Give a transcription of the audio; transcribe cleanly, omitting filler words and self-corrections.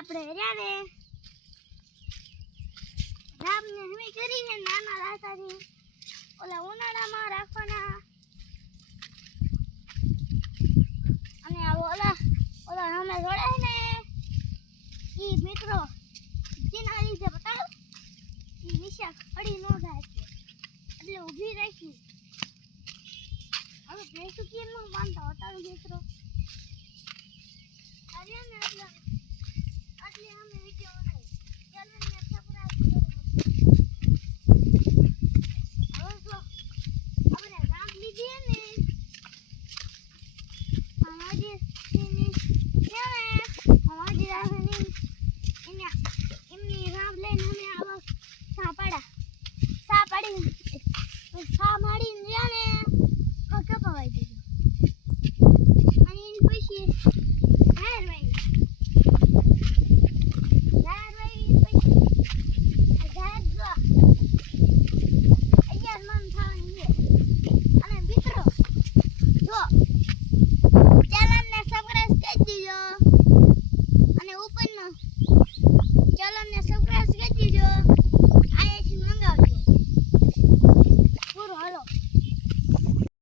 આપણે રહ્યા રે રામને હમી કરી છે નાના રાતાની ઓલા ઉનાળામાં રાખવાના અને આ ઓલા અમે જોડે ને ઈ મિત્રો જેના લીધે બતાવો ઈ વિશાખ પડી ન જાય એટલે ઊભી રાખી હવે ભેંસું કેમ બાંધતા હતા